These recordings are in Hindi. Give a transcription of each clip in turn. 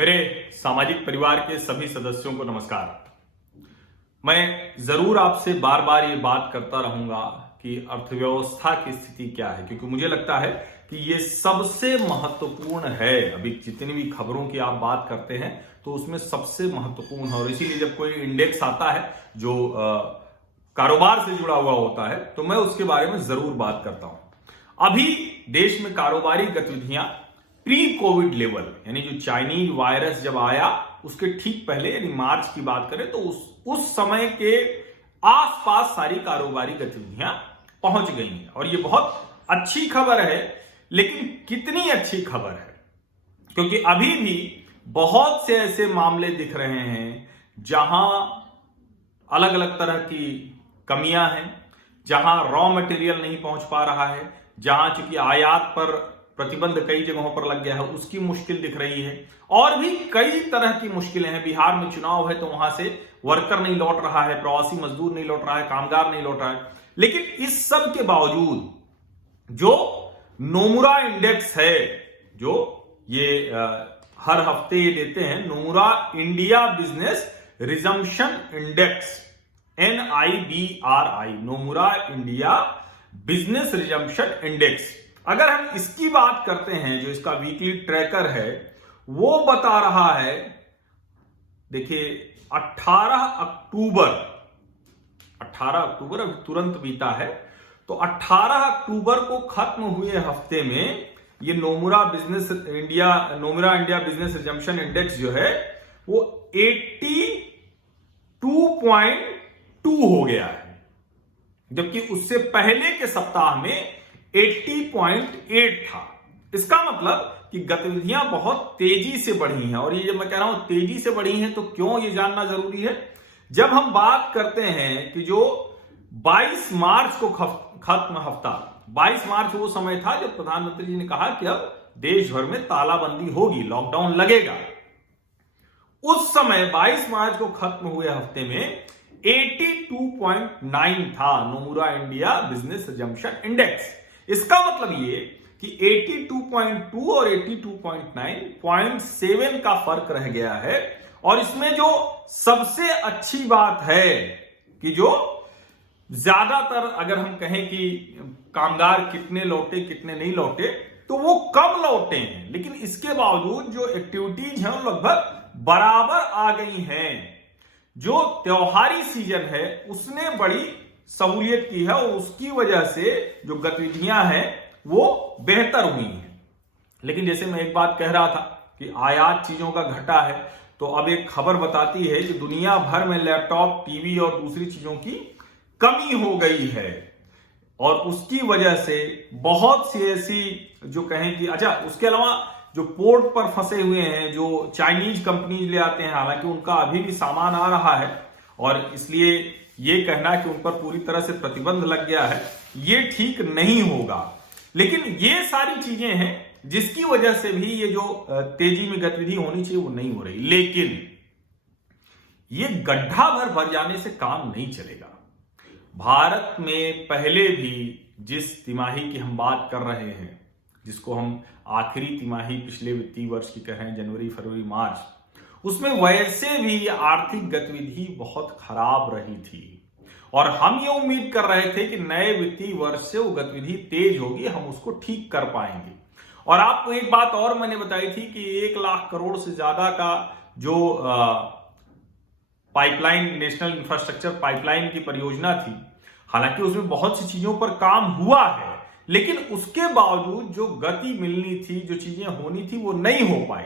मेरे सामाजिक परिवार के सभी सदस्यों को नमस्कार। मैं जरूर आपसे बार बार ये बात करता रहूंगा कि अर्थव्यवस्था की स्थिति क्या है, क्योंकि मुझे लगता है कि ये सबसे महत्वपूर्ण है। अभी जितनी भी खबरों की आप बात करते हैं तो उसमें सबसे महत्वपूर्ण है, और इसीलिए जब कोई इंडेक्स आता है जो कारोबार से जुड़ा हुआ होता है तो मैं उसके बारे में जरूर बात करता हूं। अभी देश में कारोबारी गतिविधियां प्री कोविड लेवल, यानी जो चाइनीज वायरस जब आया उसके ठीक पहले, यानी मार्च की बात करें तो उस समय के आसपास सारी कारोबारी गतिविधियां पहुंच गई हैं। और ये बहुत अच्छी खबर है, लेकिन कितनी अच्छी खबर है, क्योंकि अभी भी बहुत से ऐसे मामले दिख रहे हैं जहां अलग अलग तरह की कमियां हैं, जहां रॉ मटेरियल नहीं पहुंच पा रहा है, जहां चूंकि आयात पर प्रतिबंध कई जगहों पर लग गया है उसकी मुश्किल दिख रही है, और भी कई तरह की मुश्किलें हैं। बिहार में चुनाव है तो वहां से वर्कर नहीं लौट रहा है, प्रवासी मजदूर नहीं लौट रहा है, कामगार नहीं लौट रहा है। लेकिन इस सब के बावजूद जो नोमुरा इंडेक्स है, जो ये हर हफ्ते ये देते हैं, Nomura India business resumption index, NIBRI, Nomura India business resumption index, अगर हम इसकी बात करते हैं, जो इसका वीकली ट्रैकर है वो बता रहा है, देखिए 18 अक्टूबर अभी तुरंत बीता है, तो 18 अक्टूबर को खत्म हुए हफ्ते में ये Nomura India business resumption index जो है वो 82.2 हो गया है, जबकि उससे पहले के सप्ताह में 80.8 था। इसका मतलब कि गतिविधियां बहुत तेजी से बढ़ी हैं। और ये जब मैं कह रहा हूं तेजी से बढ़ी हैं तो क्यों, ये जानना जरूरी है। जब हम बात करते हैं कि जो 22 मार्च को खत्म हफ्ता, 22 मार्च वो समय था जब प्रधानमंत्री जी ने कहा कि अब देश भर में तालाबंदी होगी, लॉकडाउन लगेगा। उस समय 22 मार्च को खत्म हुए हफ्ते में 82.9 था Nomura India business resumption index. इसका मतलब ये कि 82.2 और 82.9, 0.7 का फर्क रह गया है। और इसमें जो सबसे अच्छी बात है कि जो ज्यादातर, अगर हम कहें कि कामगार कितने लौटे कितने नहीं लौटे, तो वो कम लौटे हैं, लेकिन इसके बावजूद जो एक्टिविटीज हैं वो लगभग बराबर आ गई हैं। जो त्योहारी सीजन है उसने बड़ी सहूलियत की है, और उसकी वजह से जो गतिविधियां हैं वो बेहतर हुई हैं। लेकिन जैसे मैं एक बात कह रहा था कि आयात चीजों का घटा है, तो अब एक खबर बताती है कि दुनिया भर में लैपटॉप, टीवी और दूसरी चीजों की कमी हो गई है। और उसकी वजह से बहुत सी ऐसी, जो कहें कि अच्छा, उसके अलावा जो पोर्ट पर फंसे हुए हैं, जो चाइनीज कंपनीज ले आते हैं, हालांकि उनका अभी भी सामान आ रहा है, और इसलिए ये कहना कि उन पर पूरी तरह से प्रतिबंध लग गया है, ये ठीक नहीं होगा। लेकिन ये सारी चीजें हैं जिसकी वजह से भी ये जो तेजी में गतिविधि होनी चाहिए वो नहीं हो रही। लेकिन ये गड्ढा भर जाने से काम नहीं चलेगा। भारत में पहले भी जिस तिमाही की हम बात कर रहे हैं, जिसको हम आखिरी तिमाही पिछले वित्तीय वर्ष की कह रहे हैं, जनवरी, फरवरी, मार्च, उसमें वैसे भी आर्थिक गतिविधि बहुत खराब रही थी। और हम ये उम्मीद कर रहे थे कि नए वित्तीय वर्ष से वो गतिविधि तेज होगी, हम उसको ठीक कर पाएंगे। और आपको एक बात और मैंने बताई थी कि 1 लाख करोड़ से ज्यादा का जो पाइपलाइन, नेशनल इंफ्रास्ट्रक्चर पाइपलाइन की परियोजना थी, हालांकि उसमें बहुत सी चीजों पर काम हुआ है, लेकिन उसके बावजूद जो गति मिलनी थी, जो चीजें होनी थी, वो नहीं हो पाई।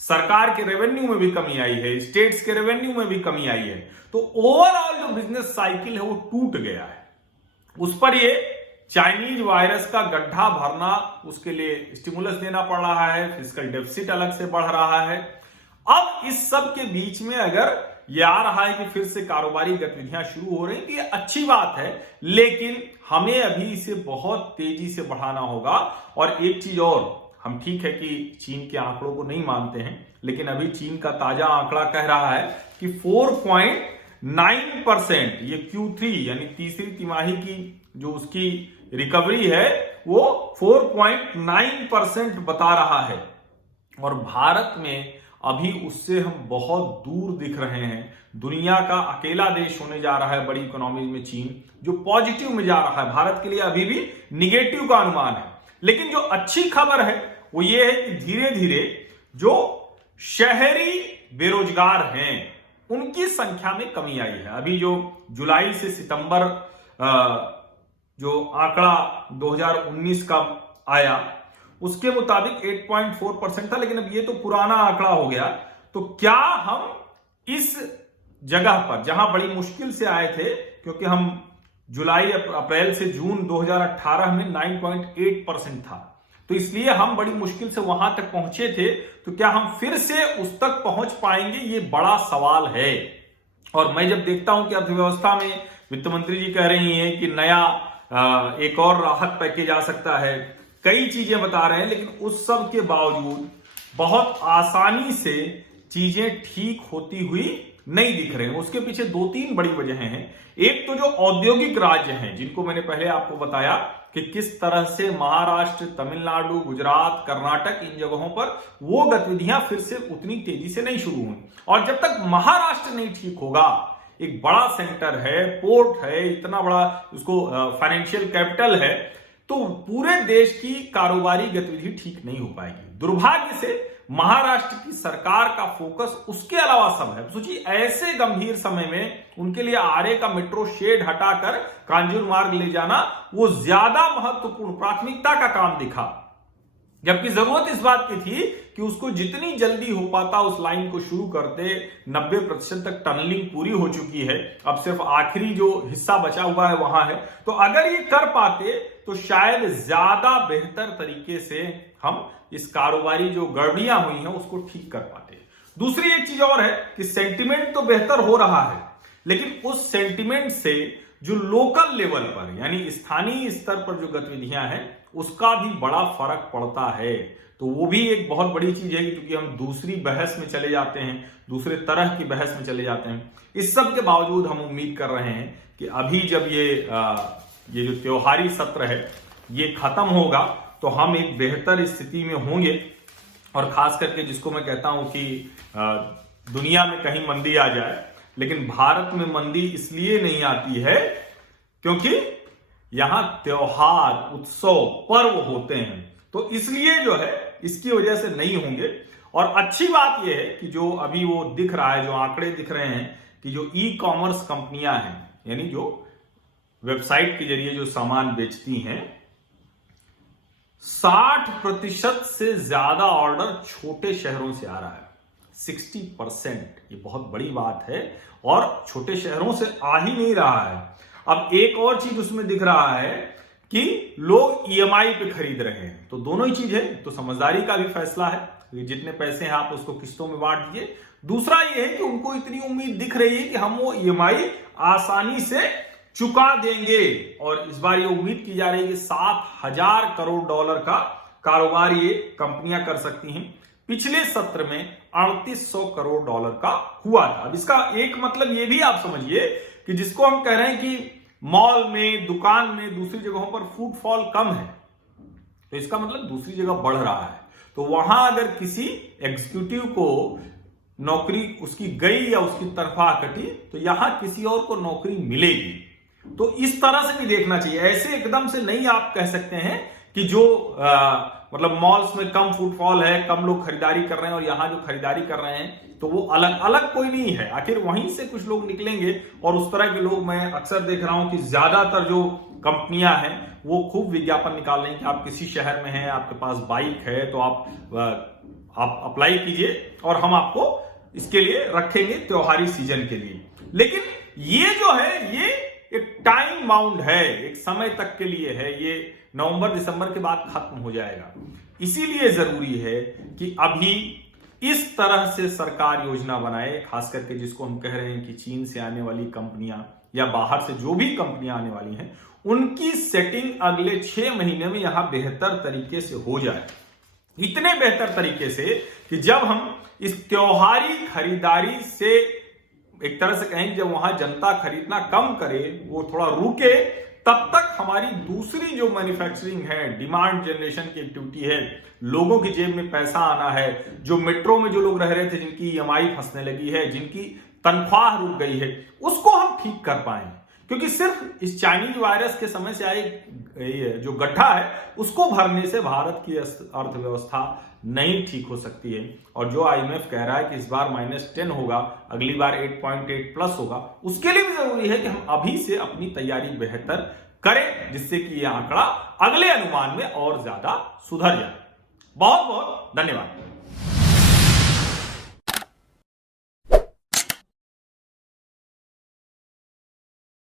सरकार के रेवेन्यू में भी कमी आई है, स्टेट्स के रेवेन्यू में भी कमी आई है, तो ओवरऑल जो बिजनेस साइकिल है वो टूट गया है। उस पर ये चाइनीज वायरस का गड्ढा भरना, उसके लिए स्टिमुलस देना पड़ रहा है, फिस्कल डेफिसिट अलग से बढ़ रहा है। अब इस सब के बीच में अगर ये आ रहा है कि फिर से कारोबारी गतिविधियां शुरू हो रही, तो ये अच्छी बात है, लेकिन हमें अभी इसे बहुत तेजी से बढ़ाना होगा। और एक चीज और, हम ठीक है कि चीन के आंकड़ों को नहीं मानते हैं, लेकिन अभी चीन का ताजा आंकड़ा कह रहा है कि 4.9% ये Q3 यानी तीसरी तिमाही की जो उसकी रिकवरी है वो 4.9% बता रहा है। और भारत में अभी उससे हम बहुत दूर दिख रहे हैं। दुनिया का अकेला देश होने जा रहा है बड़ी इकोनॉमी में चीन, जो पॉजिटिव में जा रहा है। भारत के लिए अभी भी निगेटिव का अनुमान है। लेकिन जो अच्छी खबर है वो ये है कि धीरे धीरे जो शहरी बेरोजगार हैं उनकी संख्या में कमी आई है। अभी जो जुलाई से सितंबर जो आंकड़ा 2019 का आया उसके मुताबिक 8.4% था, लेकिन अब ये तो पुराना आंकड़ा हो गया। तो क्या हम इस जगह पर जहां बड़ी मुश्किल से आए थे, क्योंकि हम जुलाई अप्रैल से जून 2018 में 9.8% था, तो इसलिए हम बड़ी मुश्किल से वहां तक पहुंचे थे, तो क्या हम फिर से उस तक पहुंच पाएंगे, ये बड़ा सवाल है। और मैं जब देखता हूं कि अर्थव्यवस्था में वित्त मंत्री जी कह रही हैं कि नया एक और राहत पैकेज आ सकता है, कई चीजें बता रहे हैं, लेकिन उस सब के बावजूद बहुत आसानी से चीजें ठीक होती हुई नहीं दिख रहे हैं। उसके पीछे 2-3 बड़ी वजहें हैं। एक तो जो औद्योगिक राज्य हैं, जिनको मैंने पहले आपको बताया कि किस तरह से महाराष्ट्र, तमिलनाडु, गुजरात, कर्नाटक, इन जगहों पर वो गतिविधियां फिर से उतनी तेजी से नहीं शुरू हुई। और जब तक महाराष्ट्र नहीं ठीक होगा, एक बड़ा सेंटर है, पोर्ट है, इतना बड़ा उसको फाइनेंशियल कैपिटल है, तो पूरे देश की कारोबारी गतिविधि ठीक नहीं हो पाएगी। दुर्भाग्य से महाराष्ट्र की सरकार का फोकस उसके अलावा सब है। सोचिए, ऐसे गंभीर समय में उनके लिए आरे का मेट्रो शेड हटाकर कांजूर मार्ग ले जाना वो ज्यादा महत्वपूर्ण प्राथमिकता का काम दिखा, जबकि जरूरत इस बात की थी कि उसको जितनी जल्दी हो पाता उस लाइन को शुरू करते। 90% तक टनलिंग पूरी हो चुकी है, अब सिर्फ आखिरी जो हिस्सा बचा हुआ है वहां है। तो अगर ये कर पाते तो शायद ज्यादा बेहतर तरीके से हम इस कारोबारी जो गड़बड़ियां हुई हैं उसको ठीक कर पाते। दूसरी एक चीज और है कि सेंटिमेंट तो बेहतर हो रहा है, लेकिन उस सेंटिमेंट से जो लोकल लेवल पर यानी स्थानीय स्तर पर जो गतिविधियां हैं उसका भी बड़ा फर्क पड़ता है। तो वो भी एक बहुत बड़ी चीज है, क्योंकि हम दूसरी बहस में चले जाते हैं, दूसरे तरह की बहस में चले जाते हैं। इस सब के बावजूद हम उम्मीद कर रहे हैं कि अभी जब ये जो त्योहारी सत्र है ये खत्म होगा तो हम एक बेहतर स्थिति में होंगे। और खास करके जिसको मैं कहता हूं कि दुनिया में कहीं मंदी आ जाए, लेकिन भारत में मंदी इसलिए नहीं आती है क्योंकि यहां त्योहार, उत्सव, पर्व होते हैं, तो इसलिए जो है इसकी वजह से नहीं होंगे। और अच्छी बात यह है कि जो अभी वो दिख रहा है, जो आंकड़े दिख रहे हैं कि जो ई कॉमर्स कंपनियां हैं, यानी जो वेबसाइट के जरिए जो सामान बेचती हैं, 60% से ज्यादा ऑर्डर छोटे शहरों से आ रहा है। 60%, ये बहुत बड़ी बात है, और छोटे शहरों से आ ही नहीं रहा है। अब एक और चीज उसमें दिख रहा है कि लोग ईएमआई पे खरीद रहे हैं। तो दोनों ही चीज है, तो समझदारी का भी फैसला है, जितने पैसे हैं आप उसको किस्तों में बांट दीजिए। दूसरा ये है कि उनको इतनी उम्मीद दिख रही है कि हम वो ईएमआई आसानी से चुका देंगे, और इस बार ये उम्मीद की जा रही है कि $7,000 करोड़ का कारोबार ये कंपनियां कर सकती हैं। पिछले सत्र में $3,800 करोड़ का हुआ था। अब इसका एक मतलब ये भी आप समझिए कि जिसको हम कह रहे हैं कि मॉल में, दुकान में, दूसरी जगहों पर फुटफॉल कम है, तो इसका मतलब दूसरी जगह बढ़ रहा है। तो वहां अगर किसी एग्जीक्यूटिव को नौकरी उसकी गई या उसकी तनख्वाह कटी, तो यहां किसी और को नौकरी मिलेगी। तो इस तरह से भी देखना चाहिए। ऐसे एकदम से नहीं आप कह सकते हैं कि जो मतलब मॉल्स में कम फुटफॉल है, कम लोग खरीदारी कर रहे हैं, और यहां जो खरीदारी कर रहे हैं तो वो अलग अलग कोई नहीं है। आखिर वहीं से कुछ लोग निकलेंगे, और उस तरह के लोग मैं अक्सर देख रहा हूं कि ज्यादातर जो कंपनियां हैं वो खूब विज्ञापन निकाल रही हैं कि आप किसी शहर में हैं, आपके पास बाइक है, तो आप अप्लाई कीजिए और हम आपको इसके लिए रखेंगे त्योहारी सीजन के लिए। लेकिन ये जो है ये एक टाइम बाउंड है, एक समय तक के लिए है, ये नवंबर दिसंबर के बाद खत्म हो जाएगा। इसीलिए जरूरी है कि अभी इस तरह से सरकार योजना बनाए, खास करके जिसको हम कह रहे हैं कि चीन से आने वाली कंपनियां या बाहर से जो भी कंपनियां आने वाली हैं, उनकी सेटिंग अगले 6 महीने में यहां बेहतर तरीके से हो जाए। इतने बेहतर तरीके से कि जब हम इस त्योहारी खरीदारी से एक तरह से कहें, जब वहां जनता खरीदना कम करे, वो थोड़ा रुके, तब तक हमारी दूसरी जो मैन्युफैक्चरिंग है, डिमांड जनरेशन की एक्टिविटी है, लोगों की जेब में पैसा आना है, जो मेट्रो में जो लोग रह रहे थे जिनकी ईएमआई फंसने लगी है, जिनकी तनख्वाह रुक गई है, उसको हम ठीक कर पाएंगे। क्योंकि सिर्फ इस चाइनीज वायरस के समय से आए जो गड्ढा है उसको भरने से भारत की अर्थव्यवस्था नहीं ठीक हो सकती है। और जो आईएमएफ कह रहा है कि इस बार -10 होगा, अगली बार 8.8 प्लस होगा, उसके लिए भी जरूरी है कि हम अभी से अपनी तैयारी बेहतर करें, जिससे कि यह आंकड़ा अगले अनुमान में और ज्यादा सुधर जाए। बहुत बहुत धन्यवाद।